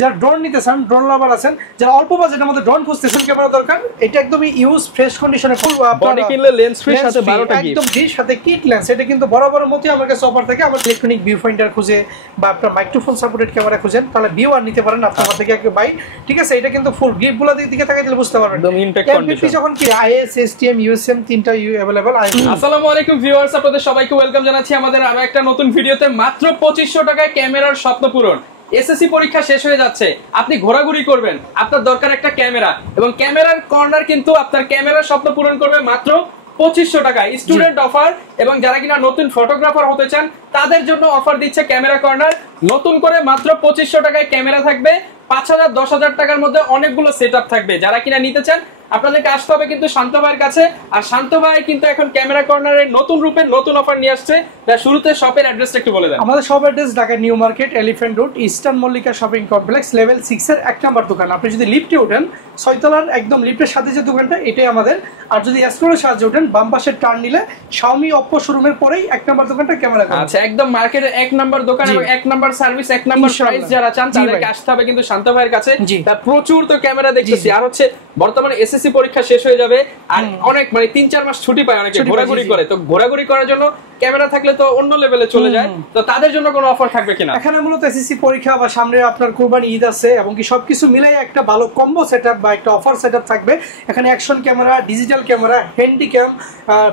যারা ড্রোন নিতে চান, ড্রোন লাভার আছেন, যারা অল্প বাজেটের মধ্যে ড্রোন খুঁজতেছেন ক্যামেরা দরকার, এটা একদমই ইউজ ফ্রেশ কন্ডিশনে ফুল বডি কিনলে লেন্স ফ্রি সাথে 12টা গিফট একদম ফ্রি সাথে কিট লেন্স। এটা কিন্তু বরাবর মতই আমার কাছে অফার থাকে। আমার ইলেকট্রনিক ভিউ ফাইন্ডার খুঁজে বা আপনার মাইক্রোফোন সাপোর্টেড ক্যামেরা খুঁজেন, তাহলে ভিউ আর নিতে পারেন আপনার থেকে একটা বাই। ঠিক আছে, এটা কিন্তু ফুল গিফটগুলো দিকে তাকাই দিলে বুঝতে পারবেন একদম ইনটেক কন্ডিশন। যখন কি আইএস এসটিএম ইউএসএম তিনটা अवेलेबल। আসসালামু আলাইকুম ভিউয়ার্স, আপনাদের সবাইকে ওয়েলকাম জানাচ্ছি আমাদের আরো একটা নতুন ভিডিওতে। মাত্র 2500 টাকায় ক্যামেরার স্বপ্ন পূরণ। এসএসসি পরীক্ষা শেষ হয়ে যাচ্ছে, আপনি ঘোরাঘুরি করবেন, আপনার দরকার একটা ক্যামেরা, এবং ক্যামেরার কর্নার কিন্তু আপনার ক্যামেরার স্বপ্ন পূরণ করবে মাত্র 2500 টাকায়। স্টুডেন্ট অফার, এবং যারা কিনা নতুন ফটোগ্রাফার হতে চান তাদের জন্য অফার দিচ্ছে ক্যামেরা কর্নার। নতুন করে মাত্র 2500 টাকায় ক্যামেরা থাকবে, 5000 10,000 টাকার মধ্যে অনেকগুলো সেটআপ থাকবে। যারা কিনা নিতে চান আপনাদেরকে আসতে হবে কিন্তু শান্ত ভাইয়ের কাছে। আর শান্ত ভাই কিন্তু এখন ক্যামেরা কর্নারের নতুন রূপে নতুন অফার নিয়ে আসছে। তার শুরুতে শপের অ্যাড্রেসটা একটু বলে দেন। আমাদের shop address Dhaka new market, elephant road, eastern Mallika shopping complex, level 6 এর 1 নম্বর দোকান। আপনি যদি লিফটে ওঠেন, 6 তলার একদম লিফটের সাথে যে দোকানটা, এটাই আমাদের। আর যদি এসপ্লোরের সাহায্যে ওঠেন, বাম পাশে টার্ন নিলে Xiaomi Oppo শোরুমের পরেই 1 নম্বর দোকানটা ক্যামেরা কর্নার। আচ্ছা, একদম মার্কেটের 1 নম্বর দোকান এবং 1 নম্বর সার্ভিস, 1 নম্বর প্রাইস। যারা চান তাদেরকে আসতে হবে কিন্তু শান্ত ভাইয়ের কাছে। তা প্রচুর তো ক্যামেরা দেখতেছি। আর হচ্ছে বর্তমানে এসএসসি পরীক্ষা শেষ হয়ে যাবে, আর অনেক মানে 3-4 মাস ছুটি পায় অনেকে, ঘোরাঘুরি করে। তো ঘোরাঘুরি করার জন্য ক্যামেরা থাকলে তো অন্য লেভেলে চলে যায়। তো তাদের জন্য কোনো অফার থাকবে কিনা? এখানে মূলত এসএসসি পরীক্ষা বা সামনে আপনার কুরবানি ঈদ আছে, এবং কি সবকিছু মিলাই একটা ভালো কম্বো সেটআপ বা একটা অফার সেটআপ থাকবে। এখানে action camera, digital camera, handy cam,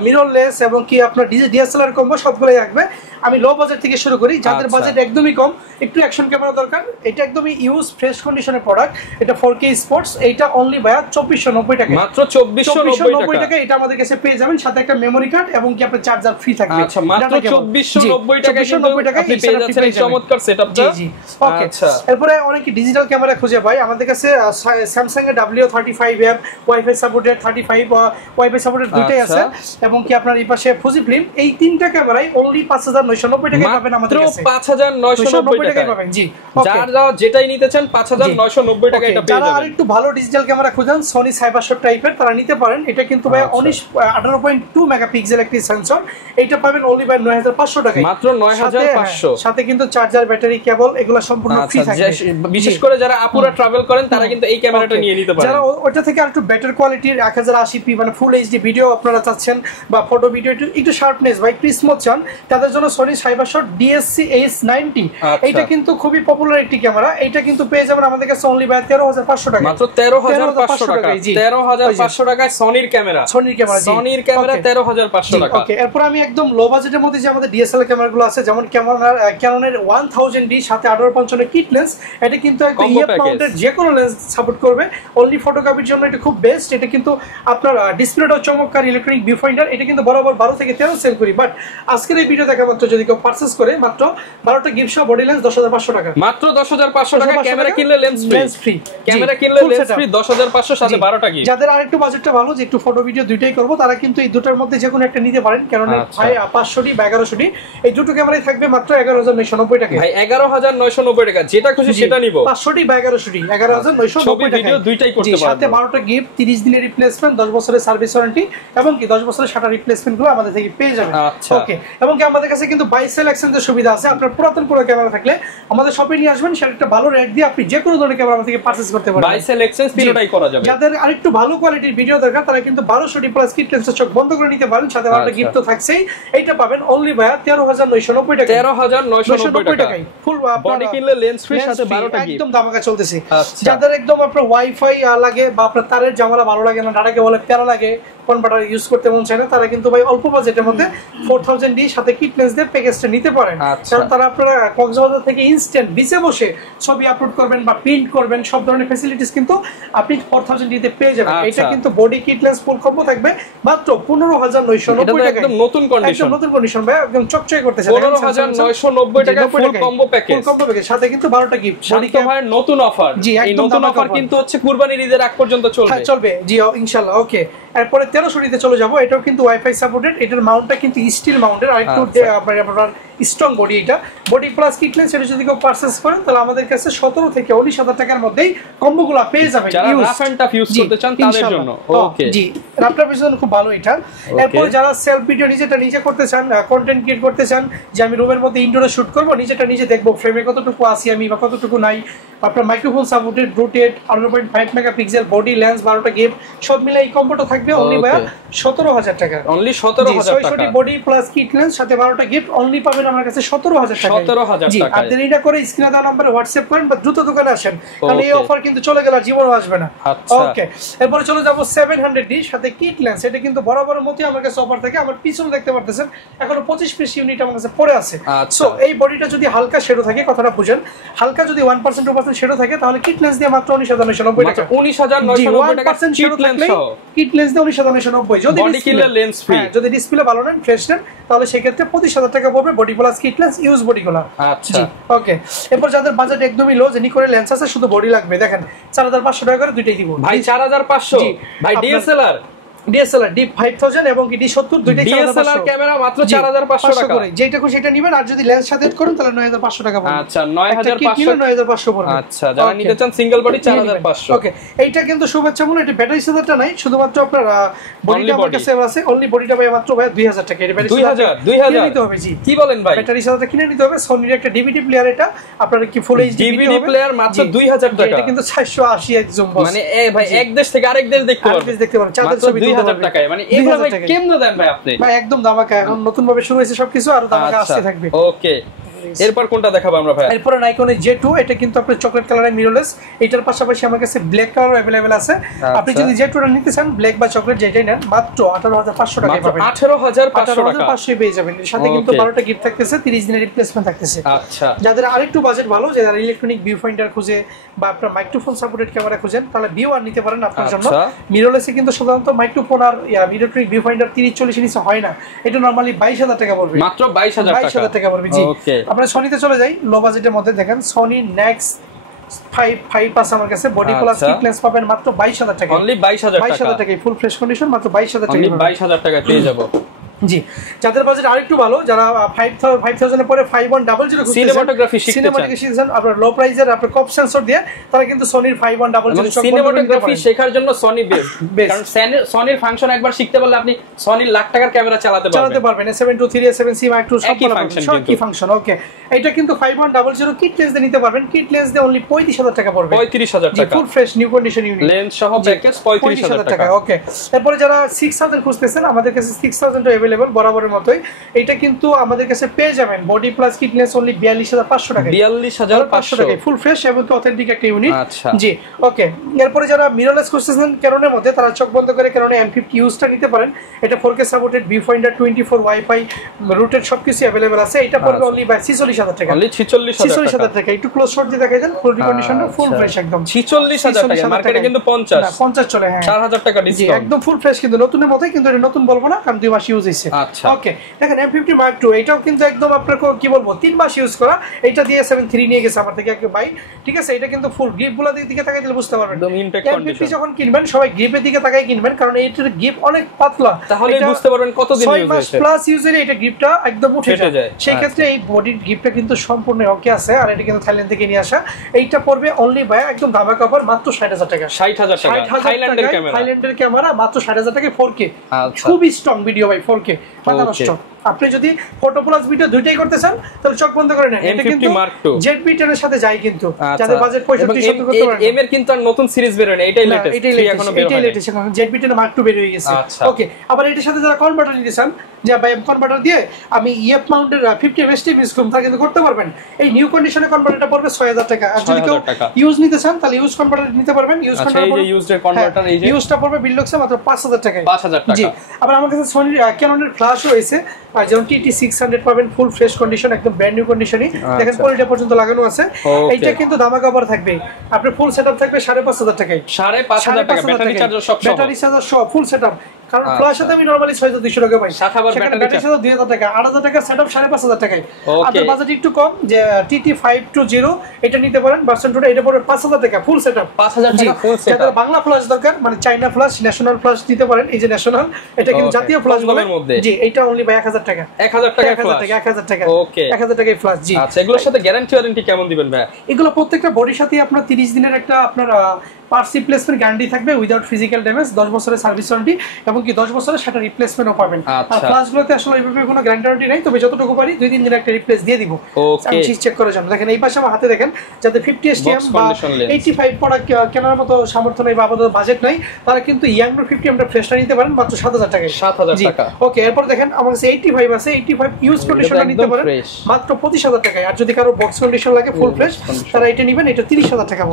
mirrorless এবং কি আপনার ডিএসএলআর কম্বো সবগুলোই থাকবে। আমি লো বাজেট থেকে শুরু করি। যাদের বাজেট একদমই কম, একটু অ্যাকশন ক্যামেরা দরকার, এটা একদমই ইউজ ফ্রেশ কন্ডিশনের প্রোডাক্ট। এটা 4K স্পোর্টস, এইটা অনলি ভাইয়া 2490 টাকা, মাত্র 2490 টাকা। এটা আমাদের কাছে পেয়ে যাবেন, সাথে একটা মেমোরি কার্ড এবং কি আপনার চার্জার ফ্রি থাকবে। আচ্ছা, মাত্র 2490 টাকা কিন্তু আপনি পেয়ে যাচ্ছেন এই চমৎকার সেটআপটা। জি জি, ওকে। এরপরে অনেকে ডিজিটাল ক্যামেরা খুঁজে পায়, আমাদের কাছে স্যামসাং এর W35M wifi supported 35 wifi supported দুটোই আছে, এবং কি আপনার এই পাশে ফুজিফিল্ম। এই তিনটা ক্যামেরাই অনলি 5990 টাকা পাবেন আমাদের কাছে, 5990 টাকায় পাবেন। জি, যারা যেটাই নিতে চান 5990 টাকা এটা পেয়ে যাবেন। যারা আরেকটু ভালো ডিজিটাল ক্যামেরা খুঁজেন, সনি সাইবারশট টাইপের, তারা নিতে পারেন। এটা কিন্তু ভাই 18.2 মেগাপিক্সেল একটি সেন্সর। এটা পাবেন অনলি বাই 9500 টাকায়, মাত্র 9500। সাথে কিন্তু চার্জার, ব্যাটারি, কেবল এগুলো সম্পূর্ণ ফ্রি থাকবে। বিশেষ করে যারা আপুরা ট্রাভেল করেন তারা কিন্তু এই ক্যামেরাটা নিয়ে নিতে পারেন। যারা ওটা থেকে আরেকটু বেটার কোয়ালিটির 1080p মানে ফুল এইচডি ভিডিও আপনারা চাচ্ছেন, বা ফটো ভিডিও একটু শার্পনেস বা একটু স্মুথ চান, তাদের জন্য সনি সাইবারশট DSC AS90। এটা কিন্তু খুবই পপুলার একটি ক্যামেরা। এটা কিন্তু পেয়ে যাবেন আমাদের কাছে অনলি বাই 13500 টাকা, মাত্র 13500 টাকা। 13500 টাকায় সনির ক্যামেরা, সনির ক্যামেরা 13500 টাকা। ওকে, এরপর আমি একদম লো বাজেটের মধ্যে যে আমাদের ডিএসএলআর ক্যামেরাগুলো আছে, যেমন ক্যাননের 1000D সাথে 1855 কিট লেন্স। এটা কিন্তু একটা ইএফ মাউন্টেড যে কোনো লেন্স সাপোর্ট করবে। অনলি ফটোগ্রাফির জন্য এটা খুব বেস্ট। এটা কিন্তু আপনার ডিসপ্লেটাও চমৎকার, ইলেকট্রনিক ভিউ ফাইন্ডার। এটা কিন্তু বরাবর 12 থেকে 13 সেল করি, বাট আজকের এই ভিডিও দেখা মাত্র যদি কেউ পারচেজ করে মাত্র 12টা গিফট সহ বডি লেন্স 10500 টাকা, মাত্র 10500 টাকা। ক্যামেরা কিনলে লেন্স ফ্রি, ক্যামেরা কিনলে লেন্স ফ্রি 10500 সাথে 12টা গিফট। যাদের আরেকটু বাজেটটা ভালো, যে একটু ফটো ভিডিও দুইটাই করব, তারা কিন্তু এই দুটোর মধ্যে যে কোনো একটা নিতে পারেন। কারণ 500D বা 1100D এই দুটো ক্যামেরাই থাকবে মাত্র 11990 টাকা। ভাই 11990 টাকা, যেটা খুশি সেটা নিব। 500D বা 1100D 11990 টাকা, ভিডিও দুইটাই করতে পারবেন। সাথে 12টা গিফট, 30 দিনের রিপ্লেসমেন্ট, 10 বছরের সার্ভিস ওয়ারেন্টি, এবং কি 10 বছরের শাটার রিপ্লেসমেন্ট গুলো আমাদের থেকে পেয়ে যাবেন। ওকে, এবং কি আমাদের কাছে কিন্তু বাই সেল এক্সচেঞ্জের সুবিধা আছে। আপনার পুরাতন কোনো ক্যামেরা থাকলে আমাদের শপে নিয়ে আসবেন, সেটা একটা ভালো রেট দিয়ে আপনি যে কোনো ধরনের ক্যামেরা আমাদের থেকে পারচেজ করতে পারবেন। বাই সেল এক্সচেঞ্জ তিনটাই করা যাবে। যাদের আরেকটি ভালো কোয়ালিটির ভিডিও দরকার, তারা কিন্তু 1200D প্লাস কিট লেন্সের চোখ বন্ধ করে নিতে পারেন, সাথে 12টা গিফট তো থাকছেই। এইটা পাবেন অনলি ভাই 13990 টাকা, 13990 টাকায় ফুল বডি কিনলে লেন্স ফ্রি সাথে 12টা গিফট, একদম দামাকা চলতেছে। যাদের একদম আপনার ওয়াইফাই লাগে বা আপনার তারের জামালা ভালো লাগে না, ডাটাকে বলে প্যারা লাগে, কনভার্টার ইউজ করতে মন চায় না, তারা কিন্তু ভাই অল্প বাজেটের মধ্যে 4000D সাথে কিট লেন্স দিয়ে প্যাকেজটা নিতে পারেন। কারণ তারা আপনারা কক্সবাজার থেকে ইনস্ট্যান্ট বিচে বসে ছবি আপলোড করবেন বা প্রিন্ট করবেন, সব ধরনের ফ্যাসিলিটিস কিন্তু আপনি 4000D তে পেয়ে যাবেন। এটা কিন্তু বডি কিট লেন্স ফুল কম্বো থাকবে মাত্র 15990 টাকা, একদম নতুন কন্ডিশন, একদম নতুন কন্ডিশন ভাই, একদম চকচকে করতেছে। 15990 টাকা ফুল কম্বো প্যাকেজ, ফুল কম্বো প্যাকেজ, সাথে কিন্তু 12টা গিফট। বডি ক্যামেরার নতুন অফার, এই নতুন অফার কিন্তু হচ্ছে কুরবানির ঈদের আগ পর্যন্ত চলবে। হ্যাঁ চলবে, জি ইনশাআল্লাহ। ওকে, এরপরে 1300D চলে যাব। এটাও কিন্তু ওয়াইফাই সাপোর্টেড। এটার মাউন্টটা কিন্তু স্টিল মাউন্টেড, আর একটু আপনার স্ট্রং বডি। এটা বডি প্লাস কিট লেন্স, এটা যদি কেউ পারচেজ করেন তাহলে আমাদের কাছে 17 থেকে 19000 টাকার মধ্যেই কম্বোগুলো পেয়ে যাবেন। যারা রাফ এন্ড টাফ ইউজ করতে চান তাদের জন্য। ওকে, জি, রাফ টাফ জন্য খুব ভালো এটা। এরপর যারা সেলফ ভিডিও নিজে করতে চান, কন্টেন্ট ক্রিয়েট করতে চান, যে আমি রুমের মধ্যে ইনডোরে শুট করব, নিজে দেখবো ফ্রেমে কতটুকু আছি আমি বা কতটুকু নাই, আপনার microphone supported, rotate, 18.5 megapixel, body, lens, 12টা গিফট সব মিলে এই কম্বোটা থাকবে অনলি ভাইয়া 17000 টাকা। অনলি 17000 টাকা। 660 বডি প্লাস কিট লেন্স সাথে 12টা গিফট অনলি পাবেন আমার কাছে 17000 টাকা। 17000 জি, টাকা। আর দেরিটা করে স্ক্রিনে দেওয়া নম্বরে হোয়াটসঅ্যাপ করেন বা দ্রুত দোকানে আসেন, কারণ এই অফার কিন্তু চলে গেল, জীবনও আসবে না। ওকে, এরপরে চলে যাব 700D সাথে কিট লেন্স। এটা কিন্তু বরাবরের মতই আমার কাছে অফার থাকে। আমার পিছনে দেখতে পারতেছেন এখনো 25 পিস ইউনিট আমার কাছে পড়ে আছে। সো এই বডিটা যদি হালকা শেডো থাকে, কথাটা বুঝেন, হালকা যদি 1% 2% শেডো থাকে তাহলে কিট লেন্স দিয়ে মাত্র 19990 টাকা। 19990 টাকা কিট লেন্স সহ। কিট লেন্স দিয়ে 19990। যদি বডি কিলার লেন্স ফ্রি, যদি ডিসপ্লে ভালো নেন, ফ্রেশ নেন, তাহলে সেই ক্ষেত্রে 25000 টাকা পড়বে body plus kit lens use বডিগুলো। আচ্ছা, ওকে। এরপর যাদের বাজেট একদমই লো, যে নিকনের লেন্স আছে শুধু বডি লাগবে, দেখেন 4500 টাকা করে দুইটাই দিব ভাই। 4500 ভাই। ডিএসএলআর ডিপ 5000 এবং D70 দুইটাই ডিএসএলআর ক্যামেরা মাত্র 4500 টাকা করে, যেটা খুশি সেটা নেবেন। আর যদি লেন্স সাথে এড করেন তাহলে 9500 টাকা পড়বে। আচ্ছা, 9500 পড়বে। আচ্ছা, যারা নিতে চান সিঙ্গেল বডি 4500। ওকে, এইটা কিন্তু শুভেচ্ছা মূল্য, এটা ব্যাটারি চার্জারটা নাই, শুধুমাত্র আপনার বডিটা আমার কাছে আছে। অনলি বডিটা ভাই মাত্র ভাই 2000 টাকা। এটা ব্যাটারি 2000 নিতে হবে। জি, কি বলেন ভাই? ব্যাটারি চার্জারটা কিনে নিতে হবে। সনির একটা ডিভিডি প্লেয়ার, এটা আপনার কি ফুল এইচডি ডিভিডি প্লেয়ার মাত্র 2000 টাকা। এটা কিন্তু 480 একদম বস, মানে ভাই এক দেশ থেকে আরেক দেশ দেখতে পারবেন। চার্জার ছবি 2000 টাকায়। মানে এগুলো ভাই কেমনে দেন ভাই আপনি? ভাই একদম দামাকা, এখন নতুন ভাবে শুরু হয়েছে সবকিছু, আর দামাকা আসতে থাকবে। ওকে, এরপর কোনটা দেখাবো আমরা ভাই? এরপর নাইকনের J2, এটা কিন্তু আপনার চকলেট কালারের মিররলেস। এটার পাশাপাশি আমার কাছে ব্ল্যাক কালার अवेलेबल আছে। আপনি যদি J2টা নিতে চান, ব্ল্যাক বা চকলেট যেটাই নেন, মাত্র 18500 টাকা পাবেন। 18500 টাকা 18500 পেয়ে যাবেন। এর সাথে কিন্তু 12টা গিফট থাকতেছে, 30 দিনের রিপ্লেসমেন্ট থাকতেছে। আচ্ছা, যাদের আরেকটু বাজেট ভালো, যারা ইলেকট্রনিক ভিউ ফাইন্ডার খুঁজে বা আপনার মাইক্রোফোন সাপোর্টেড ক্যামেরা খুঁজেন, তাহলে ভিউ আর নিতে পারেন আপনার জন্য। মিররলেসে কিন্তু সাধারণত মাইক্রোফোন আর ইলেকট্রনিক ভিউ ফাইন্ডার 30-40 নিচে হয় না। এটা নরমালি 22000 টাকা পড়বে। মাত্র 22000 টাকা পড়বে। জি, আপনারা সনিতে চলে যাই, লো বাজেটের মধ্যে দেখেন সনি নেক্সট 5 পাস আমার কাছে বডি প্লাস কিট লেন্স পাবেন মাত্র 22000 টাকা। অনলি 22000 টাকা ফুল ফ্রেশ কন্ডিশন, মাত্র 22000 টাকা। অনলি 22000 টাকা পেয়ে যাব। জি, যাদের বাজেট আরেকটু ভালো, যারা 5000 এর পরে 5100 সিনেমাটোগ্রাফি শিখতেছেন, আপনার লো প্রাইজের আপনার কপ সেন্সর দিয়ে, তারা কিন্তু সনির 5100 সিনেমাটোগ্রাফি শেখার জন্য সনি বেস্ট। কারণ সনির ফাংশন একবার শিখতে পারলে আপনি সনির লাখ টাকার ক্যামেরা চালাতে পারবেন। A7 II, 3, A7C Mark II সব কি ফাংশন। ওকে, এটা কিন্তু 5100 কিট লেন্স দিয়ে নিতে পারবেন। কিট লেন্স দিয়ে অনলি 35000 টাকা পড়বে। 35000 টাকা full fresh new condition unit lens সহ প্যাকেজ 35000 টাকা। ওকে, এরপর যারা 6000 খুঁজতেছেন, আমাদের কাছে 6000 अवेलेबल বরাবরের মতোই। এটা কিন্তু আমাদের কাছে পেয়ে যাবেন body plus kit lens only 42500 টাকা। 42500 টাকা ফুল ফ্রেশ এবং অথেন্টিক একটা ইউনিট। আচ্ছা, জি, ওকে। এরপর যারা মিররলেস খুঁজতেছেন ক্যাননের মধ্যে, তারা চোখ বন্ধ করে ক্যানন M50 ইউজটা নিতে পারেন। এটা 4K supported, view finder 24 wifi rooted সবকিছু अवेलेबल আছে। এটা পড়বে অনলি 46000 টাকা। অনলি 46000 টাকা। একটু ক্লোজ শট দিয়ে দেখাই দেন, ফুল রিকন্ডিশনটা ফুল ফ্রেশ একদম। 46000 টাকা, মার্কেটে কিন্তু 50 চলে। হ্যাঁ, 4000 টাকা ডিসকাউন্ট। একদম ফুল ফ্রেশ, কিন্তু নতুনের মতই, কিন্তু এটা নতুন বলবো না কারণ 2 মাস ইউজ হইছে। আচ্ছা, ওকে, দেখেন M50 Mark II, এটাও কিন্তু একদম আপনার কি বলবো 3 মাস ইউজ করা। এটা দিয়ে 7 III নিয়ে গেছে আমার থেকে ভাই, ঠিক আছে। এটা কিন্তু ফুল গ্রিপগুলো দিকে তাকাই দিলে বুঝতে পারবেন একদম ইনটেক কন্ডিশন। M50 যখন কিনবেন সবাই গ্রিপের দিকে তাকাই কিনবেন, কারণ এইটার গ্রিপ অনেক পাতলা, তাহলে বুঝতে পারবেন কতদিন ইউজ হয়েছে। 6 মাস প্লাস ইউজের এটা গ্রিপটা একদম উঠে যায়। সেই ক্ষেত্রে এই বডির গ্রিপটা কিন্তু সম্পূর্ণ ওকে আছে। আর এটা কিন্তু থাইল্যান্ড থেকে নিয়ে আসা। এইটা পড়বে অনলি ভাই একদম ধামা কাপড় মাত্র 60000 টাকা। 60000 টাকা থাইল্যান্ডের ক্যামেরা মাত্র 60000 টাকায় 4K, খুবই স্ট্রং ভিডিও ভাই। 4K মাথা নষ্ট। আপনি যদি ফটো প্লাস ভিডিও দুইটাই করতে চান তাহলে চোখ বন্ধ করে নেন। এটা কিন্তু ZB-10 এর সাথে যায়, কিন্তু যাদের বাজেট 65-70 করতে পারেন। এম এর কিন্তু আর নতুন সিরিজ বের হয় না, এটাই লেটেস্ট। এখনো বের হয়নি, এখন ZB-10 Mark II বের হয়ে গেছে। ওকে, আবার এটার সাথে যারা কনভার্টার নিতে চান, যে ভাই কনভার্টার দিয়ে আমি EF মাউন্টের 50 MST ইউজ করব, তা কিন্তু করতে পারবেন। এই নিউ কন্ডিশনে কনভার্টারটা পড়বে 6000 টাকা। আর যদি কেউ ইউজ নিতে চান তাহলে ইউজ কনভার্টার নিতে পারবেন। ইউজ কনভার্টার এই যে ইউজটা পড়বে বিলডক্সে মাত্র 5000 টাকা। 5000 টাকা। জি, আবার আমার কাছে সনি ক্যাননের ফ্ল্যাশ রয়েছে, যেমন TT600 পাবেন ফুল ফ্রেশ কন্ডিশন, একদম ব্র্যান্ড নিউ কন্ডিশনই। দেখেন কোয়ালিটি পর্যন্ত লাগানো আছে। এইটা কিন্তু ধামাকা অফার থাকবে। আপনার ফুল সেটআপ থাকবে 5500 টাকায়। 5500 টাকা, ব্যাটারি চার্জার সব ফুল সেটআপ। কারণ ফ্ল্যাশ সাথে আমি নরমালি 6200 টাকা পাই, ব্যাটারি সাথে 2000 টাকা, 8000 টাকা সেটআপ 5500 টাকায়। আপনার বাজেট একটু কম, যে TT520 এটা নিতে পারেন ভার্সন 2, এটা পড়বে 5000 টাকা ফুল সেটআপ। 5000 টাকা ফুল সেটআপ। যাদের বাংলা ফ্ল্যাশ দরকার, মানে চাইনা ফ্ল্যাশ, ন্যাশনাল ফ্ল্যাশ দিতে পারেন। এই যে ন্যাশনাল, এটা কিন্তু জাতীয় ফ্ল্যাশ বলে। জি, এটা অনলি বাই 1000 টাকা। 1000 টাকা ফ্ল্যাশ। 1000 টাকা। ওকে, 1000 টাকায় ফ্ল্যাশ। জি, আচ্ছা, এগুলোর সাথে গ্যারান্টি ওয়ারেন্টি কেমন দিবেন ভাই? এগুলো প্রত্যেকটা বডির সাথে আপনার 30 দিনের একটা আপনার পার্টস রিপ্লেসমেন্ট গ্যারান্টি থাকবে উইদাউট ফিজিক্যাল ড্যামেজ, 10 বছরের সার্ভিস ওয়ারেন্টি এবং কি 10 বছরের সেটা রিপ্লেসমেন্টও পাবেন। আর ফ্ল্যাশগুলোতে আসলে এইভাবে কোনো গ্যারান্টি ওয়ারেন্টি নাই, তবে যতটুকু পারি 2-3 দিন একটা রিপ্লেস দিয়ে দিব। আমি চেক করার জন্য দেখেন এই পাশে আমার হাতে দেখেন, যাদের 50 STM বা 85 প্রোডাক্ট কেনার মতো সামর্থ্য নেই বা আপাতত বাজেট নাই, তারা কিন্তু ইয়াংডো 50 আমরা ফ্রেশটা নিতে পারেন মাত্র 7000 টাকায়। 7000 টাকা। ওকে, এরপর দেখেন আমার কাছে 85 আছে, 85 ইউজ কন্ডিশনটা নিতে পারেন মাত্র 25000 টাকায়। আর যদি কারো বক্স কন্ডিশন লাগে ফুল ফ্রেশ, তারা এটা নেবেন, এটা 30000 টাকা।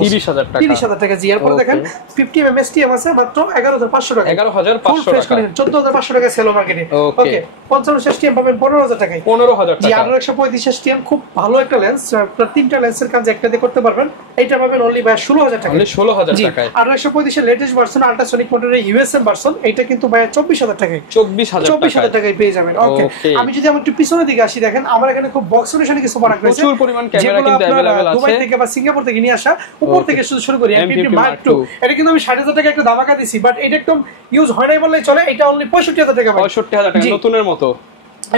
30000 টাকা জি। এরপর দেখেন 50 mm STM আছে মাত্র 11500 টাকা। 11500 টাকা। 14500 টাকা সেল মার্কেটে। ওকে, 55 STM পাবেন 15000 টাকায়। 15000 টাকা জি। 185 STM খুব ভালো একটা লেন্স, আপনারা তিনটা লেন্সের কাজ একটাতে করতে পারবেন। এটা পাবেন অনলি ভাই 16000 টাকা। অনলি 16000 টাকায়। 185 এর লেটেস্ট ভার্সন আল্ট্রাসনিক মোটরের ইউএসএম ভার্সন, এটা কিন্তু ভাই 24000 টাকায়। 24000 টাকায় পেয়ে যাবেন। ওকে, আমি যদি আমার একটু পিছনের দিকে আসি, দেখেন আমার এখানে খুব বক্স সলিউশনে কিছু প্রোডাক্ট রয়েছে, প্রচুর পরিমাণ ক্যামেরা কিন্তু अवेलेबल আছে। দুবাই থেকে বা সিঙ্গাপুর থেকে নিয়ে আসা, উপর থেকে শুরু করি M50 Mark II। এটা কিন্তু আমি 60000 টাকা একটা ধামাকা দিছি, বাট এটা একদম ইউজ হয় নাই বললেই চলে। এটা অনলি 65000 টাকা। 65000 টাকা নতুনের মতো।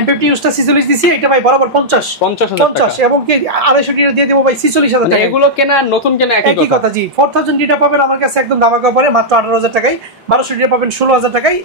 M50 ইউজটা 46 দিছি, এটা ভাই বরাবর 50000 টাকা এবং কি 250 টাকা দিয়ে দেব ভাই 46000 টাকা। এগুলো কেনা নতুন কেনা একই কথা জি। 4000 ডিটা পাবেন আমার কাছে একদম ধামাকা পরে মাত্র 18000 টাকায়। 1200 ডিটা পাবেন 16000 টাকায়।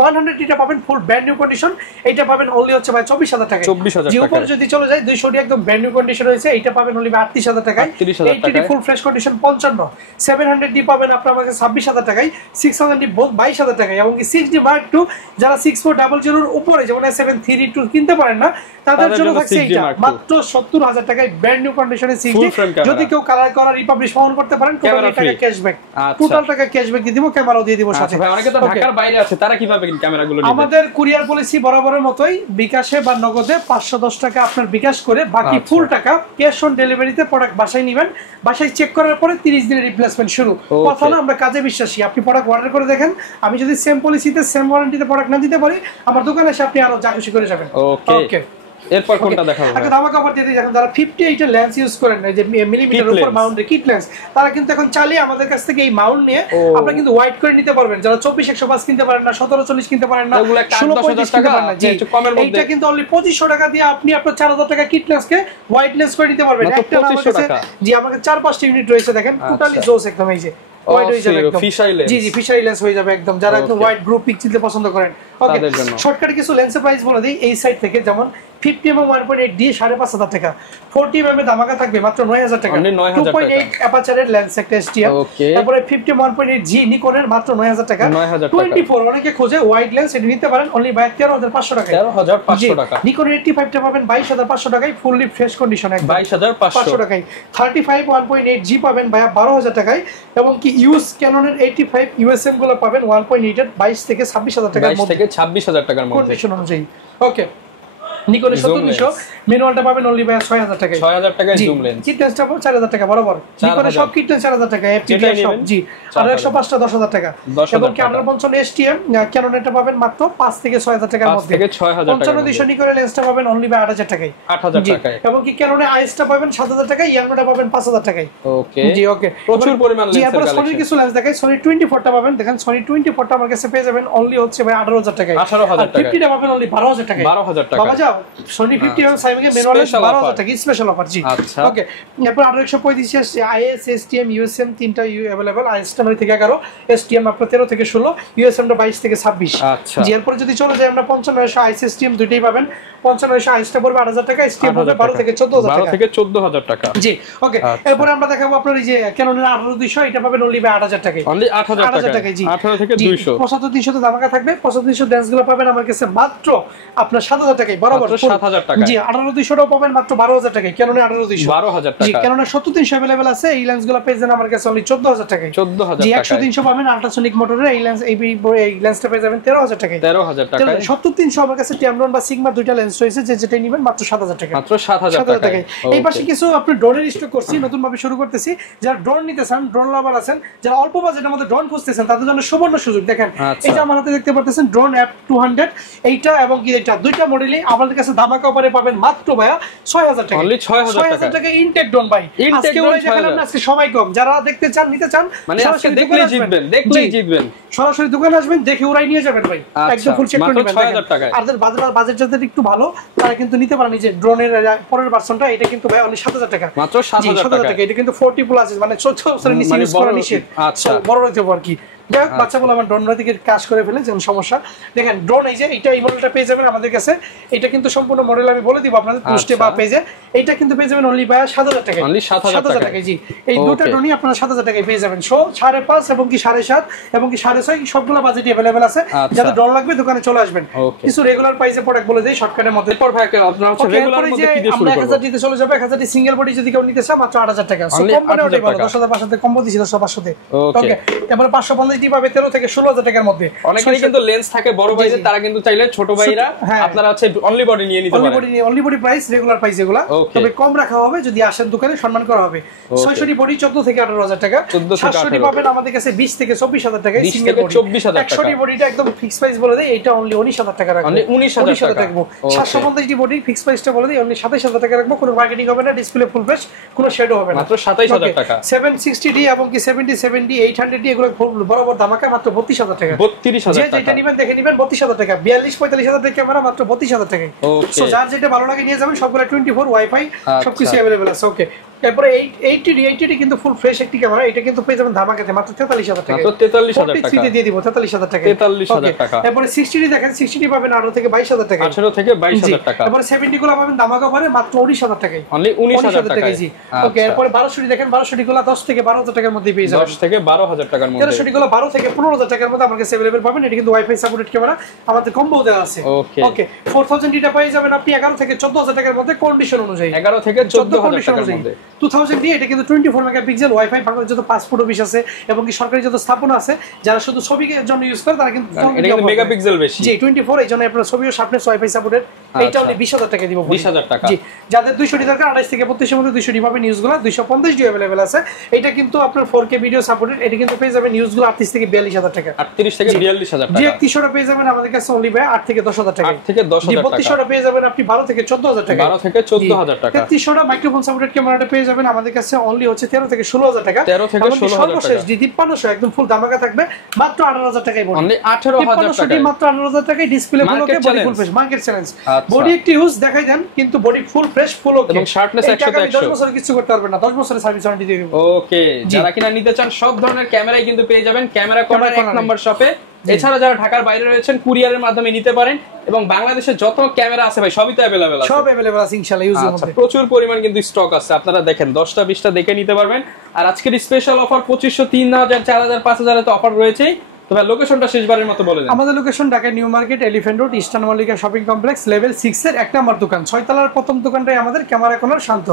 100 ডিটা পাবেন ফুল ব্র্যান্ড নিউ কন্ডিশন, এটা পাবেন অনলি হচ্ছে ভাই 24000 টাকায়। 24000 টাকা। যে উপর যদি চলে যায় 200 ডি একদম ব্র্যান্ড নিউ কন্ডিশন হয়েছে, এটা পাবেন অনলি 38000 টাকায়। 80 D full fresh condition 55। 700 D পাবেন আপনার আমাকে 26000 টাকায়। 6000 ডি 22000 টাকায়। এবং কি 6D Mark II যারা 6400 এর উপরে যেমন S732 কিনতে পারেন না, তাদের জন্য থাকছে এটা মাত্র 70000 টাকায় ব্র্যান্ড নিউ কন্ডিশনে 6D। যদি কেউ কালার করা রিপাবলিশ ফোন করতে পারেন, টোটাল টাকা ক্যাশব্যাক। টোটাল টাকা ক্যাশব্যাক দিয়ে দিব, ক্যামেরাও দিয়ে দিব সাথে। ভাই অনেকে তো ঢাকার বাইরে আছে, তারা কিভাবে ক্যামেরাগুলো নেবে? আমাদের কুরিয়ার পলিসি বরাবরের মতোই, বিকাশে বা নগদে 510 টাকা আপনার বিকাশ করে, বাকি ফুল টাকা ক্যাশ অন ডেলিভারিতে প্রোডাক্ট বাসায় নেবেন। বাসায় চেক করার পরে 30 দিনের রিপ্লেসমেন্ট শুরু। কথা না, আমরা কাজে বিশ্বাসী। আপনি প্রোডাক্ট অর্ডার করে দেখেন, আমি যদি সেম পলিসিতে সেম ওয়ারেন্টিতে প্রোডাক্ট না দিতে পারি, আমার দোকানে এসে আপনি আরো যা খুশি করে যাবেন। ওকে, এরপর কোনটা দেখাবো? আগে ধামাকা অফার দিয়ে দিই। এখন যারা 58 এর লেন্স ইউজ করেন, এই যে মিলিমিটার উপর মাউন্টের কিট লেন্স, তারা কিন্তু এখন চালিয়ে আমাদের কাছ থেকে এই মাউন্ট নিয়ে আপনারা কিন্তু হোয়াইট করে নিতে পারবেন। যারা 24-105 কিনতে পারেন না, 1740 কিনতে পারেন না, 16-10 কিনতে পারেন না, একটু কমের মধ্যে, এইটা কিন্তু অনলি 2500 টাকা দিয়ে আপনি আপনার 4000 টাকা কিট লেন্সকে হোয়াইট লেন্স করে নিতে পারবেন। একটা আমাদের কাছে জি, আমাদের 4-5টা ইউনিট রয়েছে, দেখেন টোটালি জোস একদম। এই যে হোয়াইট হয়ে যাবে একদম, জি জি, ফিশারি লেন্স হয়ে যাবে একদম, যারা একদম হোয়াইট গ্রুপ পিক নিতে পছন্দ করেন। ওকে, শর্টকাটে কিছু লেন্সের প্রাইস বলে দিই এই সাইড থেকে। যেমন 50 mm 1.8 দিয়ে 5500 টাকা, 40 mm ধামাকা থাকবে মাত্র 9000 টাকা। 2.8 অ্যাপাচারের লেন্স একটা STM। তারপরে 50 1.8 জি নিকনের মাত্র 9000 টাকা। 24 অনেকে খোঁজে ওয়াইড লেন্স, এটা নিতে পারেন অনলি 13500 টাকা। 13500 টাকা। নিকনের 85 টা পাবেন 22500 টাকায়, ফুললি ফ্রেশ কন্ডিশন একদম 22500 টাকায়। 35 1.8 জি পাবেন ভাই 12000 টাকায়। এবং কি ইউজ ক্যাননের 85 ইউএসএম গুলো পাবেন 1.8 এর 22 থেকে 26000 টাকার মধ্যে, 26000 টাকার মধ্যে কন্ডিশন অনুযায়ী। ওকে, নিকনের 700 ম্যানুয়ালটা পাবেন অনলি ভাই 6000 টাকায়। 6000 টাকায় জুম লেন্স। কিট লেন্সটা পাবেন 4000 টাকা বরাবর। নিকনের সব কিট লেন্স 4000 টাকা, এফটিডি সব জি। আর 105টা 10000 টাকা। এবং ক্যামেরা 55 STM ক্যাননেরটা পাবেন মাত্র 5 থেকে 6000 টাকার মধ্যে। 55 নিকনের লেন্সটা পাবেন অনলি ভাই 8000 টাকায়। 8000 টাকায়। এবং কি ক্যাননের আইসটা পাবেন 7000 টাকায়, ইয়াংটা পাবেন 5000 টাকায়। ওকে জি, ওকে, প্রচুর পরিমাণ লেন্স। এরপর সনির কিছু লেন্স দেখাই। সনি 24টা পাবেন, দেখেন সনি 24টা আমার কাছে পেয়ে যাবেন অনলি হচ্ছে ভাই 18000 টাকায়। 18000 টাকা। 50টা পাবেন অনলি 12000 টাকায়। 12000 টাকা। বাবা যাও, সনি 50 এবং সাইমকে ম্যানুয়াল 12000 টাকা স্পেশাল অফার জি। ওকে, এরপর 185 আইএস এসটিএম ইউএসএম তিনটা अवेलेबल। আইএসটা 9 থেকে 11, এসটিএম আপনার 13 থেকে 16, ইউএসএমটা 22 থেকে 26। আচ্ছা জি, এরপর যদি চলে যায় আমরা 5500 আইএস এসটিএম দুটেই পাবেন। 5500 আইএসটা পড়বে 8000 টাকা, এসটিএম হবে 12 থেকে 14000 টাকা। 12 থেকে 14000 টাকা জি। ওকে, এরপর আমরা দেখাবো আপনার এই যে ক্যাননের 18200, এটা পাবেন অনলি 8000 টাকায়। অনলি 8000 টাকা জি। 18 থেকে 200। 75300 তে ধামাকা থাকবে। 75300 ড্যান্সগুলো পাবেন আমার কাছে মাত্র আপনার 7000 টাকায় বরাবর। 7000 টাকা জি। 18200টাও পাবেন মাত্র 12000 টাকায়। ক্যাননের 18200 12000 টাকা জি। ক্যাননের 70300 अवेलेबल আছে। এই লেন্সগুলো পেয়েছেন আমার কাছে অনলি 14000 টাকায়। 14000 জি। 10300 পাবেন আল্ট্রাসনিক মোটরের এই লেন্স, এই লেন্সটা পেয়ে যাবেন 13000 টাকায়। 13000 টাকায়। 70300 আমার কাছে ট্যামরন বা সিগমা দুইটা লেন্স রয়েছে, যেটাই নেবেন মাত্র 7000 টাকা। মাত্র 7000 টাকায়। এই পাশে কিছু আপনি ড্রোনের স্টক করছি, নতুন ভাবে শুরু করতেছি। যারা ড্রোন নিতে চান, ড্রোন লাভার আছেন, যারা অল্প বাজেটের মধ্যে ড্রোন খুঁজতেছেন, তাদের জন্য সুবর্ণ সুযোগ। দেখেন এই যে আমার হাতে দেখতে পাচ্ছেন ড্রোন অ্যাপ 200, এইটা এবং কি এটা দুইটা মডেলই আমাদের কাছে ধামাকা অফারে পাবেন মাত্র ভাইয়া 6000 টাকা। অনলি 6000 টাকা ইনটেক ড্রোন ভাই। আজকে ওই দেখালাম না, আজকে সময় কম, যারা দেখতে চান নিতে চান মানে আজকে দেখলেই জিতবেন, দেখলেই জিতবেন। সরাসরি দোকানে আসবেন, দেখে ওরাই নিয়ে যাবেন ভাই, একদম ফুল চেক করে নেবেন 6000 টাকা। আর বাজেট যাদের একটু ভালো ভালো তারা কিন্তু নিতে পারেন। যে ড্রোনের পরের ভার্সনটা এটা কিন্তু ভাই অনলি 7000 টাকা, মাত্র 7000 টাকা। এটা কিন্তু 40 প্লাস, মানে 14 বছরের নিচে ইউজ করা নিষেধ। আচ্ছা, বড় হইতে পারে আর কি। যাই হোক, বাচ্চা বলে আমার ড্রোন থেকে কাজ করে ফেলে যেমন সমস্যা। দেখেন ড্রোন এই যে এই মডেলটা পেয়ে যাবেন আমাদের কাছে। এটা কিন্তু সম্পূর্ণ মডেল আমি বলে দিব আপনাদের পোস্টে বা পেজে। এইটা কিন্তু পেয়ে যাবেন অনলি ভাই 7000 টাকা, অনলি 7000 টাকা। জি, এই দুটো ড্রোনই আপনারা 7000 টাকায় পেয়ে যাবেন। 5.5 এবং কি 7.5 এবং কি 6.5 সবগুলো বাজেটে अवेलेबल আছে। যাদের ড্রোন লাগবে দোকানে চলে আসবেন। কিছু রেগুলার প্রাইসে প্রোডাক্ট বলে দেই শর্টকাটের মধ্যে। এরপর ভাই আপনারা হচ্ছে রেগুলার মধ্যে কি দিয়ে শুরু করব? 1000 দিতে চলে যাবে। 1000 সিঙ্গেল বডি যদি কেউ নিতে চায় মাত্র 8000 টাকা। সো কম বলে ওটাই ভালো। 10500 তে কম্বো দিছি 10500 তে। ওকে, তারপরে 550 ডি পাবে 13 থেকে 16000 টাকার মধ্যে। অনেকেরই কিন্তু লেন্স থাকে বড় ভাইদের, তারা কিন্তু চাইলে ছোট ভাইরা আপনারা হচ্ছে অনলি বডি নিয়ে নিতে পারেন। Only body price regular price এগুলা, তবে কম রাখা হবে যদি আসেন দোকানে, সম্মান করা হবে। 600 ডি বডি 14 থেকে 18000 টাকা। 700 ডি পাবেন আমাদের কাছে 20 থেকে 24000 টাকা সিঙ্গেল বডি। 100 ডি বডিটা একদম ফিক্স প্রাইস বলে দেই, এটা অনলি 19000 টাকা রাখবো। অনলি 19000 টাকা রাখবো। 750 ডি বডি ফিক্স প্রাইসটা বলে দেই অনলি 27000 টাকা রাখবো। কোনো মার্কেটিং হবে না, ডিসপ্লে ফুল ফ্রেশ, কোনো শেডও হবে না। মাত্র 27000 টাকা। 760 ডি এবং কি 77 ডি 800 ডি এগুলো বরাবর ধামাকা মাত্র 32000 টাকা। 32000 টাকা। যেটা নিবেন দেখে নিবেন 32000 টাকা। 42-45000 টাকা ক্যামেরা মাত্র 32000 টাকায়। সো যার যেটা ভালো লাগে নিয়ে যাবেন। সবগুলো 24 ওয়াইফাই সবকিছু अवेलेबल আছে। ওকে, তারপরে 80 কিন্তু ফুল ফ্রেশ একটি ক্যামেরা। এটা কিন্তু পেয়ে যাবেন ধামাকাতে মাত্র 43000 টাকা। মাত্র 43000 টাকা 43 দিয়ে দিব 43000 টাকা। 43000 টাকা। তারপরে 60 ডি দেখেন, 60 ডি পাবেন 18 থেকে 22000 টাকা। 18 থেকে 22000 টাকা। তারপরে 70 গুলো পাবেন ধামাকা পরে মাত্র 19000 টাকায়। অনলি 19000 টাকা। জি, ওকে। এরপর 1200 ডি দেখেন, 1200 ডি গুলো 10 থেকে 12000 টাকার মধ্যে পেয়ে যাবেন। 10 থেকে 12000 টাকার মধ্যে। 1300 ডি গুলো 12 থেকে 15000 টাকার মধ্যে আমার কাছে अवेलेबल পাবেন। এটা কিন্তু ওয়াইফাই সাপোর্টেড ক্যামেরা, আমাদের কম্বো দেওয়া আছে। ওকে, 4000 ডিটা পেয়ে যাবেন আপনি 11 থেকে 14000 টাকার মধ্যে কন্ডিশন অনুযায়ী। 11 থেকে 14000 টাকার মধ্যে। 2000 ডি এটা কিন্তু 24 মেগাপিক্সেল ওয়াইফাই, বাংলাদেশ যত পাসপোর্ট অফিস আছে এবং কি সরকারি যত স্থাপনা আছে, যারা শুধু ছবির জন্য ইউজ করে তারা কিন্তু এটা কিন্তু মেগাপিক্সেল বেশি। জি, 24 এই জন্য আপনার ছবিও শার্পনেস ওয়াইফাই সাপোর্টেড। এইটা অনলি 20000 টাকা দিব। 20000 টাকা। জি, যাদের 200 ডি দরকার 28 থেকে 32 এর মধ্যে 200 ডি পাবেন। নিউজগুলো 250 ডি अवेलेबल আছে। এটা কিন্তু আপনার 4K ভিডিও সাপোর্টেড। এটা কিন্তু পেয়ে যাবেন নিউজগুলো 38 থেকে 42000 টাকা। 38 থেকে 42000 টাকা। জি, 300টা পেয়ে যাবেন আমাদের কাছে অনলি ভাই 8 থেকে 10000 টাকা। 8 থেকে 10000 টাকা। 3200টা পেয়ে যাবেন আপনি 12 থেকে 14000 টাকা। 12 থেকে 14000 টাকা। 3300টা মাইক্রোফোন সাপোর্টেড ক্যামেরাটা পেয়ে যাবেন আমাদের কাছে অনলি হচ্ছে 13 থেকে 16000 টাকা। 13 থেকে 16000 টাকা। জি, 5300 একদম ফুল ধামাকা থাকবে মাত্র 18000 টাকায় বডি। অনলি 18000 টাকা। মাত্র 18000 টাকায় ডিসপ্লে গুলোকে body full fresh market challenge. Body একটু ইউজ দেখাই দেন কিন্তু বডি ফুল ফ্রেশ ফুল ওকে এবং শার্টনেস 100 10 বছর কিছু করতে পারবেন না। 10 বছরের সার্ভিস ওয়ারেন্টি দিয়ে দেব। ওকে, যারা কিনা নিতে চান সব ধরনের ক্যামেরাই কিন্তু পেয়ে যাবেন ক্যামেরা কর্নার 1 নম্বর শপে। এছাড়া যারা ঢাকার বাইরে রয়েছেন কুরিয়ারের মাধ্যমে নিতে পারেন এবং বাংলাদেশে যত ক্যামেরা আছে ভাই সবই তো अवेलेबल আছে। সব अवेलेबल আছে ইনশাআল্লাহ ইউজের মধ্যে। প্রচুর পরিমাণ কিন্তু স্টক আছে, আপনারা দেখেন 10টা 20টা দেখে নিতে পারবেন। আর আজকের স্পেশাল অফার 2500 3000 4000 5000 এর তো অফার রয়েছেই। তবে লোকেশনটা শেষবারের মতো বলে দেন। আমাদের location Dhaka new market elephant road eastern Mallika shopping complex level 6 এর 1 নম্বর দোকান 6 তলার প্রথম দোকানটাই আমাদের ক্যামেরা কর্নার শান্ত।